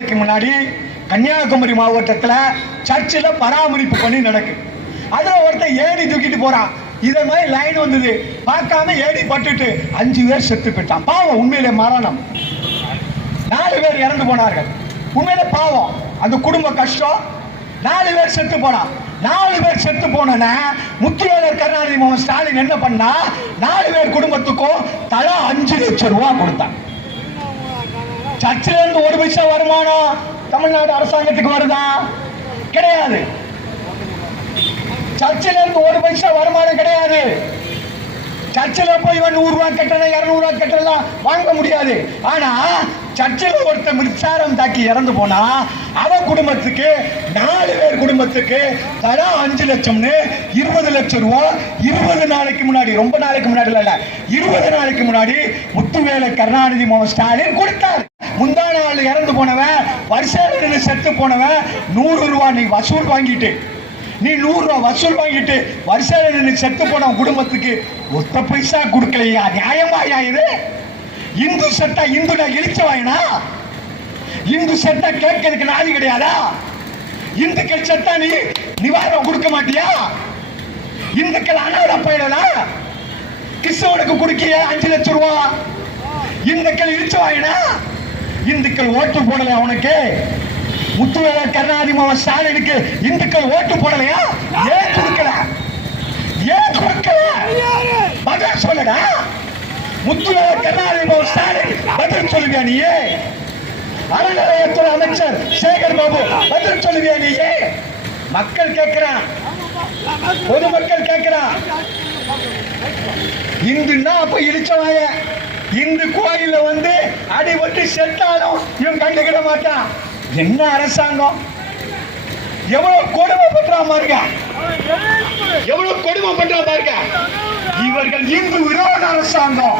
முன்னாடி கன்னியாகுமரி மாவட்டத்தில் சர்ச்சில் பராமரிப்பு பணி நடக்கு. அதுல ஒருத்தன் ஏடி தூக்கிட்டு போறான். இதை மாதிரி லைன் வந்தது, பார்க்காம ஏடி பட்டுட்டு 5 பேர் செத்து போயிட்டான். பாவம், உண்மையிலே மரணம். 4 பேர் இறந்து போனார்கள். உண்மையிலே பாவம், அந்த குடும்ப கஷ்டம். 4 பேர் செத்து போனான். 4 பேர் செத்து போன முத்துவேலர் கருணாநிதி மோகன் ஸ்டாலின் என்ன பண்ணா, 4 பேர் குடும்பத்துக்கும் தலா 5 லட்சம் ரூபாய் கொடுத்தான். சர்ச்சில இருந்து 1 பைசா வருமானம் தமிழ்நாடு அரசாங்கத்துக்கு வருதா? கிடையாது. சர்ச்சில இருந்து 1 பைசா வருமானம் கிடையாது. சர்ச்சில் போய் 100 ரூபாய் கட்டணும் 200 ரூபாய் கட்டலாம் வாங்க முடியாது. ஆனா சர்ச்சில் ஒருத்தர் மின்சாரம் தாக்கி இறந்து போனா அவன் குடும்பத்துக்கு 4 பேர் குடும்பத்துக்கு தலா 5 லட்சம்னு 20 லட்சம் ரூபாய் 20 நாளைக்கு முன்னாடி, ரொம்ப நாளைக்கு முன்னாடி இல்ல, 20 நாளைக்கு முன்னாடி முத்துவேலர் கருணாநிதி மோகன் ஸ்டாலின் கொடுத்தார். முந்தா நாள் இறந்து போனவன், வருஷம் செத்து போனவன் 100 ரூபாய் நீ வசூல் வாங்கிட்டு, நீ 100 ரூபாய் வசூல் வாங்கிட்டு வருஷம் செத்து போன குடும்பத்துக்கு 1 பைசா கொடுக்கலையா? நியாயமாயா இது? இந்து சட்டா இந்துடா இழிச்ச வாயினா? இந்து சட்டா கேட்கறதுக்கு நாதி கிடையாதா? இந்துக்கள் சட்டா நீ நிவாரணம் கொடுக்க மாட்டியா? இந்துக்கள் அனாதை போயிடலாம். கிறிஸ்தவனுக்கு கொடுக்கிய 5 லட்சம் ரூபாய். இந்துக்கள் இழிச்ச வாயினா? இந்துக்கள் ஓட்டு போடல அவனுக்கு. முத்துவேலர் கருணாநிதி மோகன் ஸ்டாலினுக்கு இந்துக்கள் ஓட்டு போடலையா? ஏன் கொடுக்கல? ஏன் கொடுக்கல? பதில் சொல்லடா. முத்துவேலர் கருணாநிதி மோகன் ஸ்டாலின் பதில் சொல்லுவியா நீயே? அறநிலையத்துறை அமைச்சர் சேகர் பாபு பதில் சொல்லுவியா நீயே? மக்கள் கேட்கிறான், பொதுமக்கள் கேட்கிறான். இந்துன்னா அப்ப இழிச்சவாய. இந்து கோயில வந்து அடிபட்டு செத்தாலும் இவன் கண்டுக்கிட மாட்டான். என்ன அரசாங்கம்? எவ்வளவு கொடுமை பண்றா பாருங்க, எவ்வளவு கொடுமை பண்றா பாருங்க. இவர்கள் இந்து விரோத அரசாங்கம்.